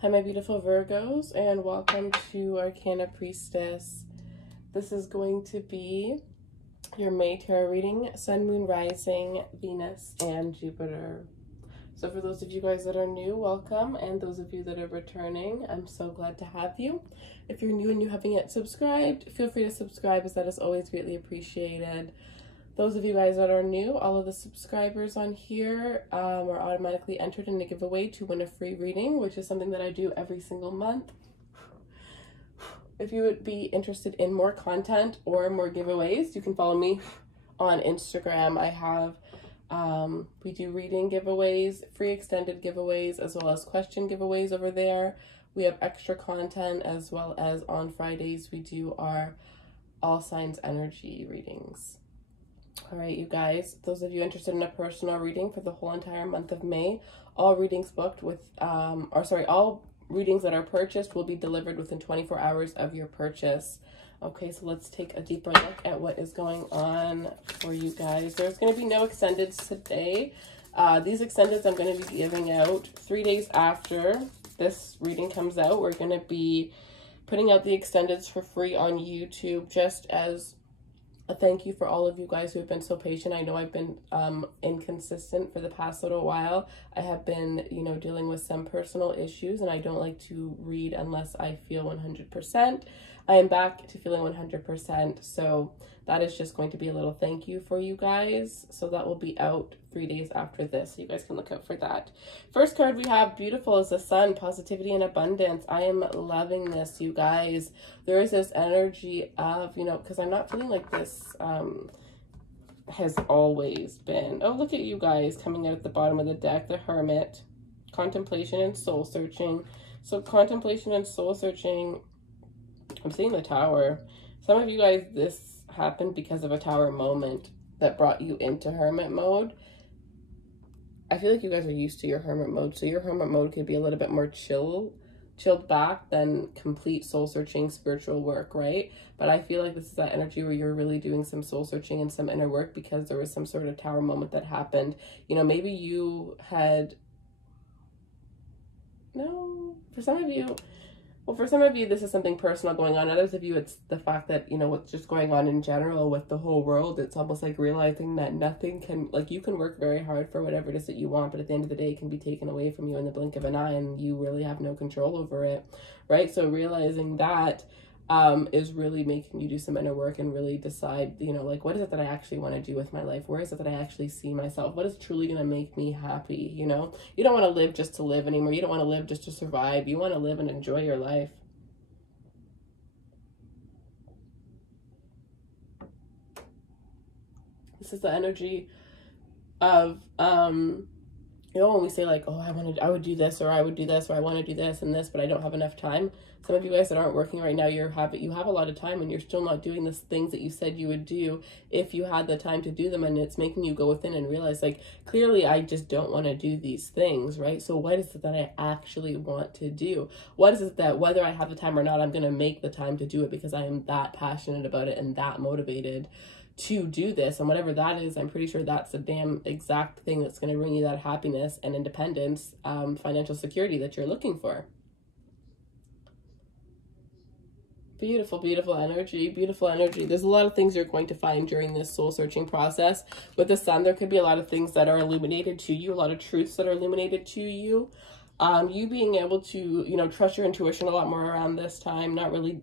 Hi, my beautiful Virgos, and welcome to Arcana Priestess. This is going to be your May tarot reading, Sun, Moon, Rising, Venus, and Jupiter. So for those of you guys that are new, welcome, and those of you that are returning, I'm so glad to have you. If you're new and you haven't yet subscribed, feel free to subscribe, as that is always greatly appreciated. Those of you guys that are new, all of the subscribers on here are automatically entered in a giveaway to win a free reading, which is something that I do every single month. If you would be interested in more content or more giveaways, you can follow me on Instagram. I have, we do reading giveaways, free extended giveaways, as well as question giveaways over there. We have extra content, as well as on Fridays, we do our all signs energy readings. All right, you guys, those of you interested in a personal reading for the whole entire month of May, all readings booked with, all readings that are purchased will be delivered within 24 hours of your purchase. Okay, so let's take a deeper look at what is going on for you guys. There's going to be no extendeds today. These extendeds I'm going to be giving out 3 days after this reading comes out. We're going to be putting out the extendeds for free on YouTube, just as a thank you for all of you guys who have been so patient. I know I've been inconsistent for the past little while. I have been, dealing with some personal issues, and I don't like to read unless I feel 100%. I am back to feeling 100%, so that is just going to be a little thank you for you guys. So that will be out 3 days after this, so you guys can look out for that. First card we have, beautiful, is the Sun, positivity and abundance. I am loving this, you guys. There is this energy of, because I'm not feeling like this has always been. Oh, look at you guys coming out at the bottom of the deck, the Hermit, contemplation and soul searching. So contemplation and soul searching, I'm seeing the Tower. Some of you guys, this happened because of a Tower moment that brought you into Hermit mode. I feel like you guys are used to your Hermit mode, so your Hermit mode could be a little bit more chilled back than complete soul searching spiritual work, right? But I feel like this is that energy where you're really doing some soul searching and some inner work because there was some sort of Tower moment that happened. Maybe you had, no, for some of you, well, for some of you, this is something personal going on. Others of you, it's the fact that, what's just going on in general with the whole world. It's almost like realizing that nothing can, you can work very hard for whatever it is that you want, but at the end of the day, it can be taken away from you in the blink of an eye, and you really have no control over it, right? So realizing that is really making you do some inner work and really decide, what is it that I actually want to do with my life? Where is it that I actually see myself? What is truly going to make me happy? You don't want to live just to live anymore. You don't want to live just to survive. You want to live and enjoy your life. This is the energy of, when we say oh, I would do this, or I would do this, or I want to do this and this, but I don't have enough time. Some of you guys that aren't working right now, you have a lot of time, and you're still not doing the things that you said you would do if you had the time to do them, and it's making you go within and realize, clearly I just don't want to do these things, right? So what is it that I actually want to do? What is it that, whether I have the time or not, I'm going to make the time to do it because I am that passionate about it and that motivated to do this? And whatever that is, I'm pretty sure that's the damn exact thing that's going to bring you that happiness and independence, financial security that you're looking for. Beautiful, beautiful energy, beautiful energy. There's a lot of things you're going to find during this soul searching process. With the Sun, there could be a lot of things that are illuminated to you, a lot of truths that are illuminated to you. You being able to, trust your intuition a lot more around this time, not really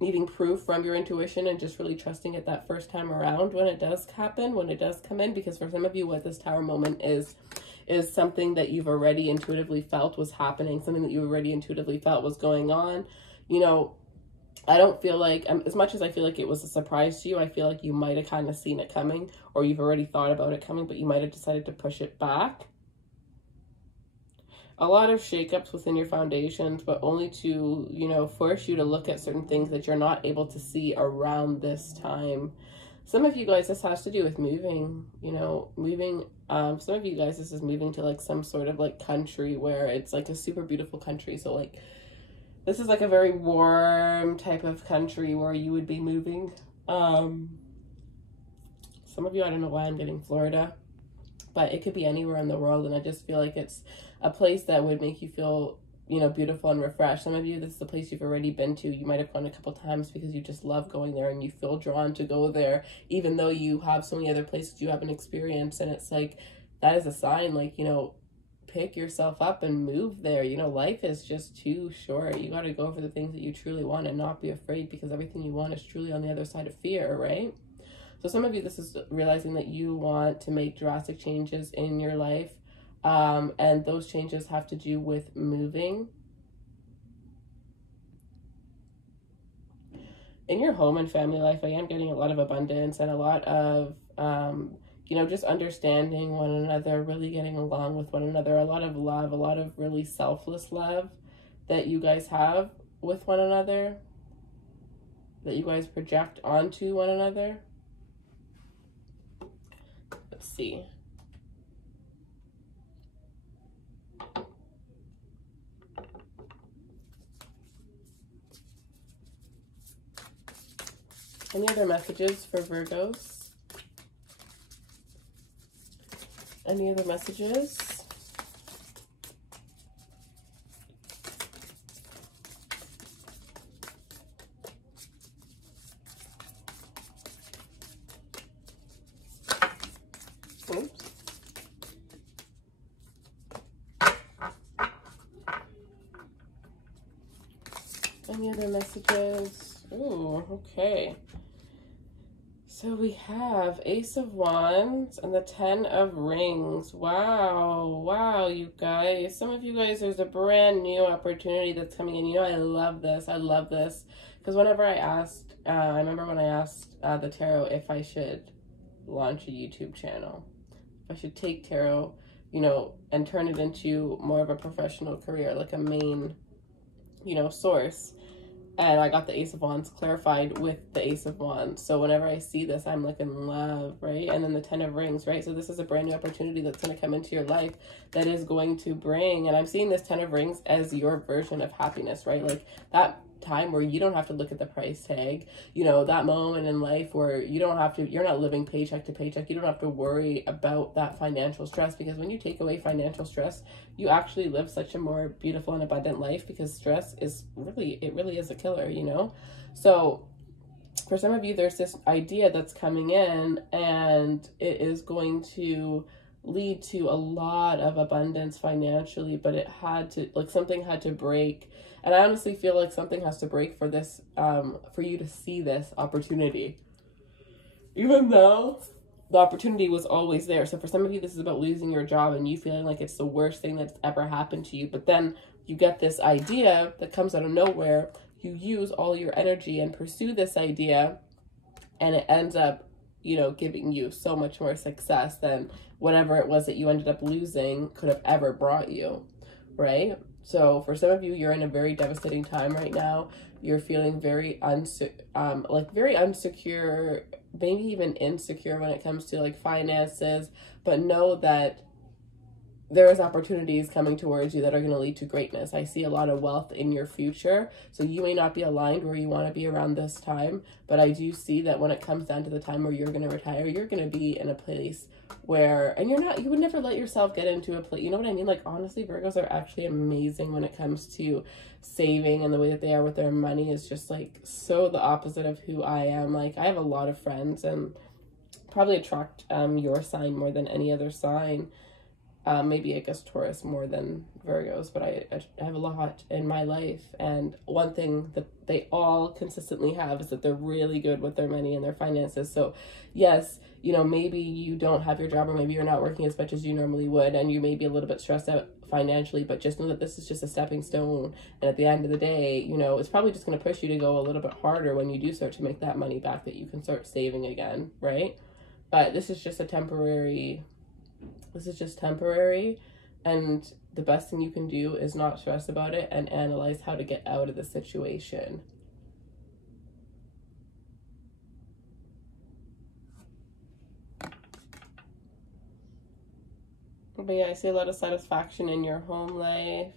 needing proof from your intuition, and just really trusting it that first time around when it does happen, when it does come in. Because for some of you, what this Tower moment is something that you've already intuitively felt was happening, something that you already intuitively felt was going on. I don't feel like, as much as I feel like it was a surprise to you, I feel like you might have kind of seen it coming, or you've already thought about it coming, but you might have decided to push it back. A lot of shakeups within your foundations, but only to, force you to look at certain things that you're not able to see around this time. Some of you guys, this has to do with moving, moving. Some of you guys, this is moving to some sort of country where it's a super beautiful country. So this is a very warm type of country where you would be moving. Some of you, I don't know why I'm getting Florida, but it could be anywhere in the world. And I just feel like it's a place that would make you feel you know, beautiful and refreshed. Some of you, this is a place you've already been to. You might have gone a couple times because you just love going there and you feel drawn to go there, even though you have so many other places you haven't experienced. And it's like, that is a sign, like, you know, pick yourself up and move there. You know, life is just too short. You got to go for the things that you truly want and not be afraid, because everything you want is truly on the other side of fear, right? So some of you, this is realizing that you want to make drastic changes in your life. And those changes have to do with moving. In your home and family life, I am getting a lot of abundance and a lot of, you know, just understanding one another, really getting along with one another, a lot of love, a lot of really selfless love that you guys have with one another, that you guys project onto one another. Let's see. Any other messages for Virgos? Any other messages? Oops. Any other messages? Ooh, okay. So we have Ace of Wands and the 10 of Rings. Wow. Wow, you guys. Some of you guys, there's a brand new opportunity that's coming in. You know, I love this. I love this. Because whenever I asked, I remember when I asked the tarot if I should launch a YouTube channel, if I should take tarot, you know, and turn it into more of a professional career, like a main, you know, source. And I got the Ace of Wands clarified with the Ace of Wands. So whenever I see this, I'm like in love, right? And then the 10 of Rings, right? So this is a brand new opportunity that's going to come into your life that is going to bring, and I'm seeing this 10 of Rings as your version of happiness, right? Like that time where you don't have to look at the price tag, you know, that moment in life where you don't have to, you're not living paycheck to paycheck. You don't have to worry about that financial stress, because when you take away financial stress, you actually live such a more beautiful and abundant life, because stress is really, it really is a killer, you know? So for some of you, there's this idea that's coming in, and it is going to lead to a lot of abundance financially, but it had to, like, something had to break. And I honestly feel like something has to break for this, for you to see this opportunity, even though the opportunity was always there. So for some of you, this is about losing your job and you feeling like it's the worst thing that's ever happened to you. But then you get this idea that comes out of nowhere. You use all your energy and pursue this idea, and it ends up, you know, giving you so much more success than whatever it was that you ended up losing could have ever brought you, right? So for some of you, you're in a very devastating time right now. You're feeling very very insecure, maybe even insecure when it comes to like finances, but know that there is opportunities coming towards you that are going to lead to greatness. I see a lot of wealth in your future. So you may not be aligned where you want to be around this time, but I do see that when it comes down to the time where you're going to retire, you're going to be in a place where, and you would never let yourself get into a place, you know what I mean? Like, honestly, Virgos are actually amazing when it comes to saving, and the way that they are with their money is just like so the opposite of who I am. Like, I have a lot of friends, and probably attract your sign more than any other sign. Maybe I guess Taurus more than Virgos, but I have a lot in my life. And one thing that they all consistently have is that they're really good with their money and their finances. So yes, you know, maybe you don't have your job, or maybe you're not working as much as you normally would, and you may be a little bit stressed out financially, but just know that this is just a stepping stone. And at the end of the day, you know, it's probably just going to push you to go a little bit harder when you do start to make that money back, that you can start saving again, right? But this is just a temporary... This is just temporary, and the best thing you can do is not stress about it and analyze how to get out of the situation. But yeah, I see a lot of satisfaction in your home life.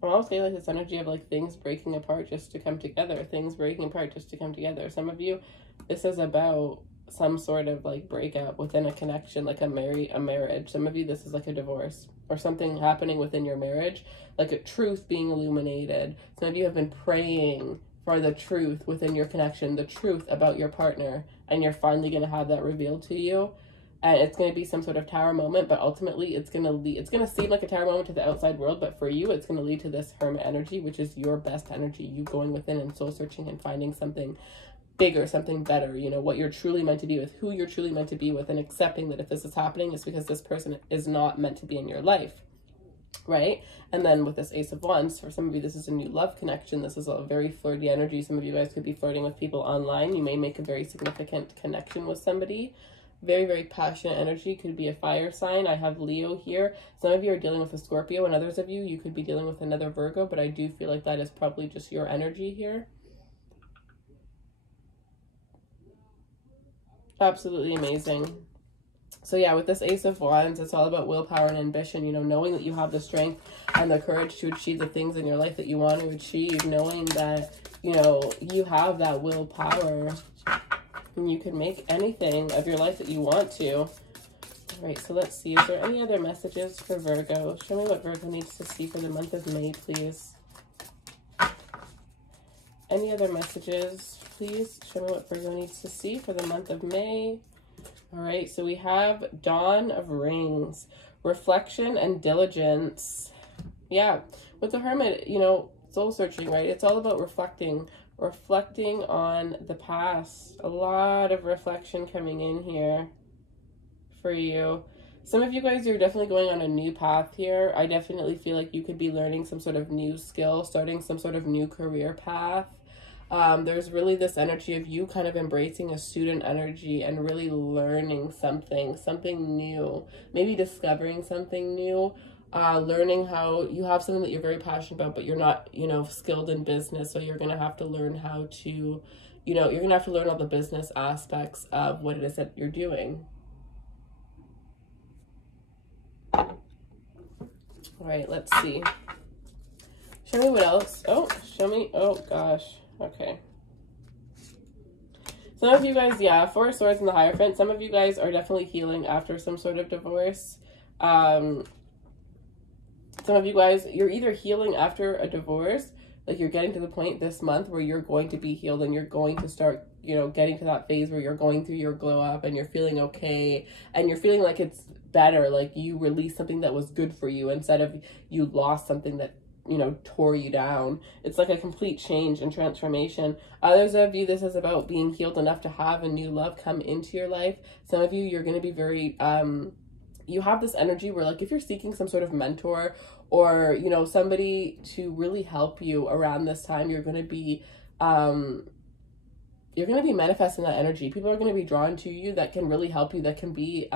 I'm also getting like this energy of like things breaking apart just to come together, things breaking apart just to come together. Some of you, this is about some sort of like breakup within a connection, like a marriage. Some of you, this is like a divorce or something happening within your marriage, like a truth being illuminated. Some of you have been praying for the truth within your connection, the truth about your partner, and you're finally going to have that revealed to you. And it's going to be some sort of tower moment, but ultimately it's going to seem like a tower moment to the outside world, but for you, it's going to lead to this hermit energy, which is your best energy, you going within and soul searching and finding something bigger, something better, you know, what you're truly meant to be with, who you're truly meant to be with, and accepting that if this is happening, it's because this person is not meant to be in your life, right? And then with this Ace of Wands, for some of you, this is a new love connection. This is a very flirty energy. Some of you guys could be flirting with people online. You may make a very significant connection with somebody. Very, very passionate energy. Could be a fire sign. I have Leo here. Some of you are dealing with a Scorpio, and others of you, you could be dealing with another Virgo, but I do feel like that is probably just your energy here. Absolutely amazing. So yeah, with this Ace of Wands, it's all about willpower and ambition, you know, knowing that you have the strength and the courage to achieve the things in your life that you want to achieve, knowing that, you know, you have that willpower and you can make anything of your life that you want to. All right, so let's see. Is there any other messages for Virgo? Show me what Virgo needs to see for the month of May, please. Any other messages, please? Show me what Virgo needs to see for the month of May. All right, so we have Dawn of Rings, reflection and diligence. Yeah, with the Hermit, you know, soul searching, right? It's all about reflecting on the past. A lot of reflection coming in here for you. Some of you guys are definitely going on a new path here. I definitely feel like you could be learning some sort of new skill, starting some sort of new career path. There's really this energy of you kind of embracing a student energy and really learning something new, maybe discovering something new, learning how you have something that you're very passionate about, but you're not, you know, skilled in business. So you're going to have to learn how to, you know, you're going to have to learn all the business aspects of what it is that you're doing. All right, let's see. Show me what else. Oh, show me. Oh, gosh. Okay. Some of you guys, yeah, Four of Swords in the Hierophant. Some of you guys are definitely healing after some sort of divorce. Some of you guys, you're either healing after a divorce, like you're getting to the point this month where you're going to be healed and you're going to start, you know, getting to that phase where you're going through your glow up and you're feeling okay and you're feeling like it's better, like you released something that was good for you instead of you lost something that, you know, tore you down. It's like a complete change and transformation. Others of you, this is about being healed enough to have a new love come into your life. Some of you, you're going to be very, you have this energy where, like, if you're seeking some sort of mentor or, you know, somebody to really help you around this time, you're going to be manifesting that energy. People are going to be drawn to you that can really help you, that can be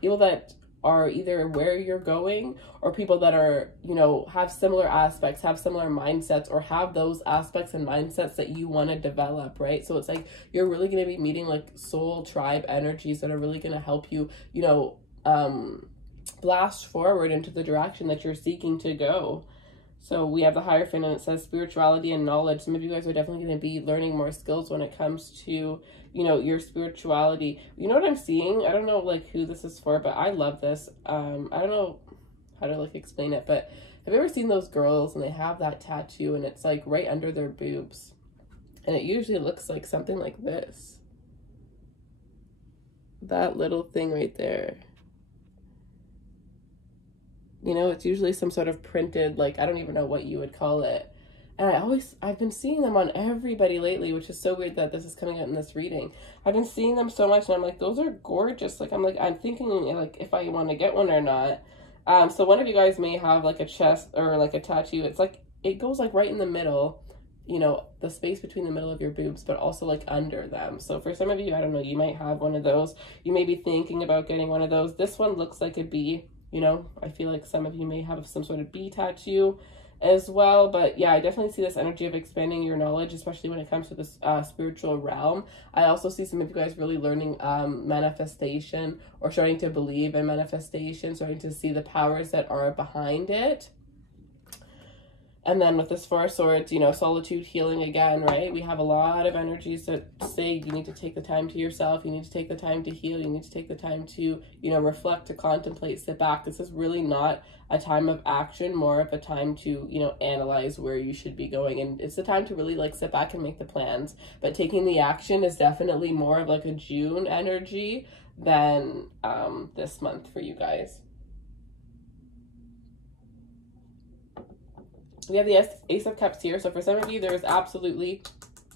people that are either where you're going or people that are, you know, have similar aspects, have similar mindsets, or have those aspects and mindsets that you want to develop, right? So it's like you're really going to be meeting like soul tribe energies that are really going to help you, you know, blast forward into the direction that you're seeking to go. So we have the Hierophant and it says spirituality and knowledge. Some of you guys are definitely going to be learning more skills when it comes to, you know, your spirituality. You know what I'm seeing? I don't know like who this is for, but I love this. I don't know how to like explain it, but have you ever seen those girls and they have that tattoo and it's like right under their boobs? And it usually looks like something like this. That little thing right there. You know, it's usually some sort of printed, like, I don't even know what you would call it. And I've been seeing them on everybody lately, which is so weird that this is coming out in this reading. I've been seeing them so much and I'm like, those are gorgeous. Like, I'm thinking like if I want to get one or not. So one of you guys may have like a chest or like a tattoo. It's like, it goes like right in the middle, you know, the space between the middle of your boobs, but also like under them. So for some of you, I don't know, you might have one of those. You may be thinking about getting one of those. This one looks like a bee. You know, I feel like some of you may have some sort of bee tattoo as well. But yeah, I definitely see this energy of expanding your knowledge, especially when it comes to this spiritual realm. I also see some of you guys really learning manifestation or starting to believe in manifestation, starting to see the powers that are behind it. And then with this Four of Swords, you know, solitude, healing again, right? We have a lot of energies that say you need to take the time to yourself. You need to take the time to heal. You need to take the time to, you know, reflect, to contemplate, sit back. This is really not a time of action, more of a time to, you know, analyze where you should be going. And it's the time to really like sit back and make the plans. But taking the action is definitely more of like a June energy than this month for you guys. We have the Ace of Cups here. So for some of you, there is absolutely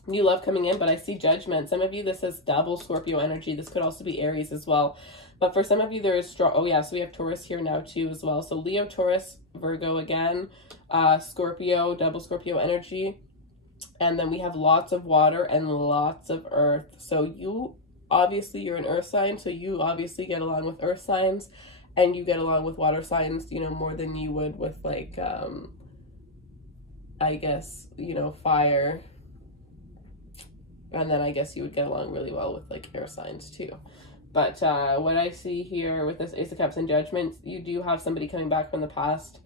new love coming in, but I see Judgment. Some of you, this is double Scorpio energy. This could also be Aries as well. But for some of you, there is strong, oh yeah, so we have Taurus here now too as well. So Leo, Taurus, Virgo again, Scorpio, double Scorpio energy. And then we have lots of water and lots of earth. So you, obviously you're an earth sign, so you obviously get along with earth signs, and you get along with water signs, you know, more than you would with like, I guess, you know, fire. And then I guess you would get along really well with like air signs too. But what I see here with this Ace of Cups and Judgment, you do have somebody coming back from the past.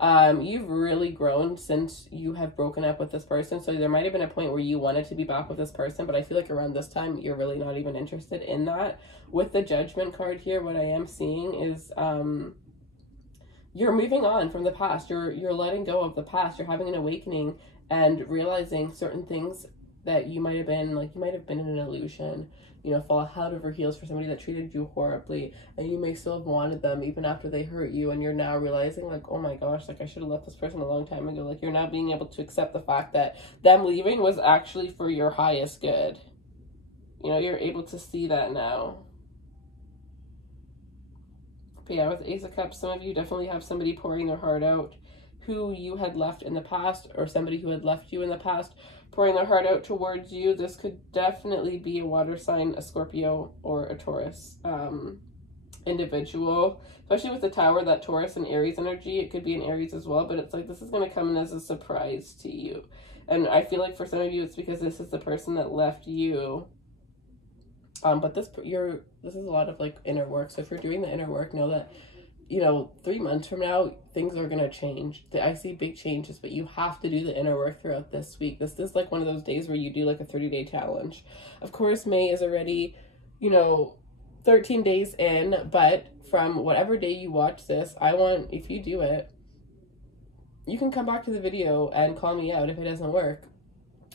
You've really grown since you have broken up with this person. So there might have been a point where you wanted to be back with this person, but I feel like around this time, you're really not even interested in that. With the Judgment card here, what I am seeing is, you're moving on from the past. You're letting go of the past. You're having an awakening and realizing certain things that you might have been, like you might have been in an illusion, you know, fall head over heels for somebody that treated you horribly, and you may still have wanted them even after they hurt you, and you're now realizing like, oh my gosh, like I should have left this person a long time ago. Like you're now being able to accept the fact that them leaving was actually for your highest good. You know, you're able to see that now. But yeah, with Ace of Cups, some of you definitely have somebody pouring their heart out who you had left in the past, or somebody who had left you in the past pouring their heart out towards you. This could definitely be a water sign, a Scorpio, or a Taurus individual. Especially with the Tower, that Taurus and Aries energy. It could be an Aries as well, but it's like this is going to come in as a surprise to you. And I feel like for some of you, it's because this is the person that left you. But this is a lot of like inner work. So if you're doing the inner work, know that, you know, 3 months from now, things are going to change. I see big changes, but you have to do the inner work throughout this week. This is like one of those days where you do like a 30-day challenge. Of course, May is already, you know, 13 days in, but from whatever day you watch this, I want, if you do it, you can come back to the video and call me out if it doesn't work.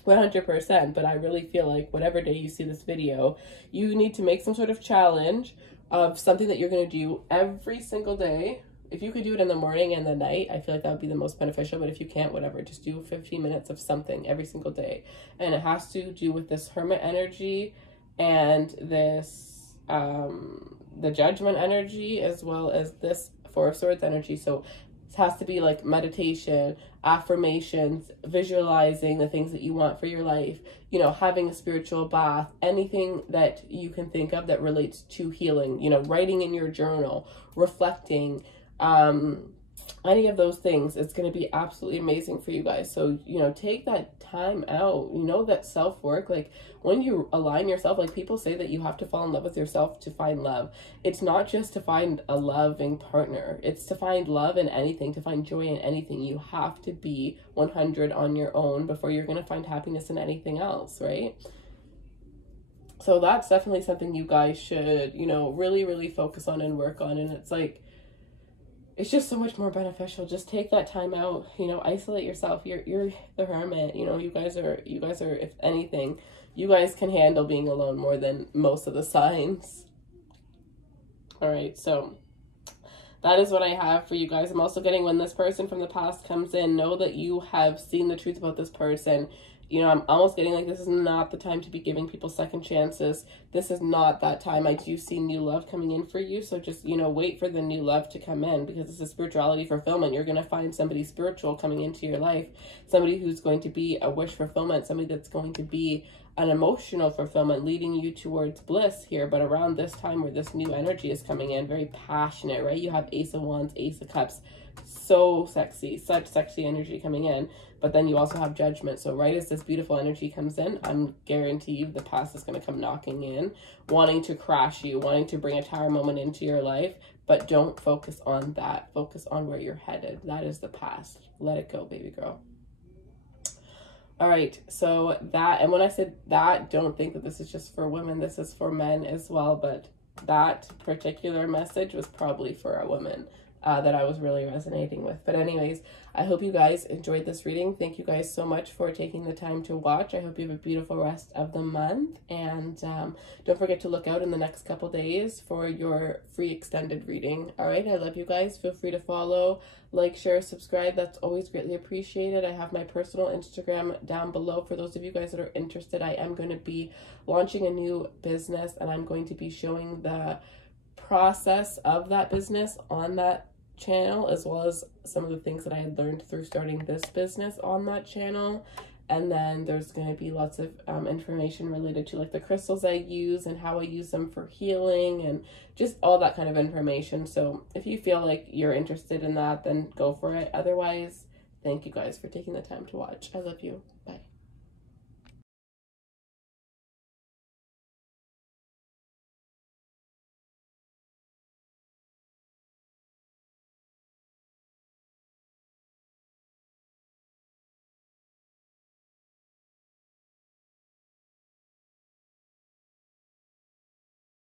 100%, but I really feel like whatever day you see this video, you need to make some sort of challenge of something that you're going to do every single day. If you could do it in the morning and the night, I feel like that would be the most beneficial, but if you can't, whatever, just do 15 minutes of something every single day. And it has to do with this Hermit energy and this, the Judgment energy, as well as this Four of Swords energy. So it has to be like meditation, affirmations, visualizing the things that you want for your life, you know, having a spiritual bath, anything that you can think of that relates to healing, you know, writing in your journal, reflecting, any of those things. It's going to be absolutely amazing for you guys. So, you know, take that time out, you know, that self-work, like when you align yourself, like people say that you have to fall in love with yourself to find love. It's not just to find a loving partner. It's to find love in anything, to find joy in anything. You have to be 100 on your own before you're going to find happiness in anything else, right? So that's definitely something you guys should, you know, really, really focus on and work on. And it's like, it's just so much more beneficial. Just take that time out, you know, isolate yourself. You're the hermit, you know, you guys are, if anything, you guys can handle being alone more than most of the signs. All right, so that is what I have for you guys. I'm also getting, when this person from the past comes in, know that you have seen the truth about this person. You know, I'm almost getting like this is not the time to be giving people second chances. This is not that time. I do see new love coming in for you. So just, you know, wait for the new love to come in, because this is spirituality fulfillment. You're going to find somebody spiritual coming into your life, somebody who's going to be a wish fulfillment, somebody that's going to be an emotional fulfillment, leading you towards bliss here. But around this time where this new energy is coming in, very passionate, right? You have Ace of Wands, Ace of Cups, so sexy, such sexy energy coming in. But then you also have Judgment. So right as this beautiful energy comes in, I'm guarantee you the past is going to come knocking in, wanting to crash you, wanting to bring a tower moment into your life. But don't focus on that. Focus on where you're headed. That is the past. Let it go, baby girl. All right, so that, and when I said that, don't think that this is just for women, this is for men as well, but that particular message was probably for a woman that I was really resonating with. But anyways, I hope you guys enjoyed this reading. Thank you guys so much for taking the time to watch. I hope you have a beautiful rest of the month, and don't forget to look out in the next couple days for your free extended reading. All right, I love you guys. Feel free to follow, like, share, subscribe. That's always greatly appreciated. I have my personal Instagram down below for those of you guys that are interested. I am going to be launching a new business, and I'm going to be showing the process of that business on that channel, as well as some of the things that I had learned through starting this business on that channel. And then there's going to be lots of information related to like the crystals I use and how I use them for healing and just all that kind of information. So if you feel like you're interested in that, then go for it. Otherwise, thank you guys for taking the time to watch. I love you.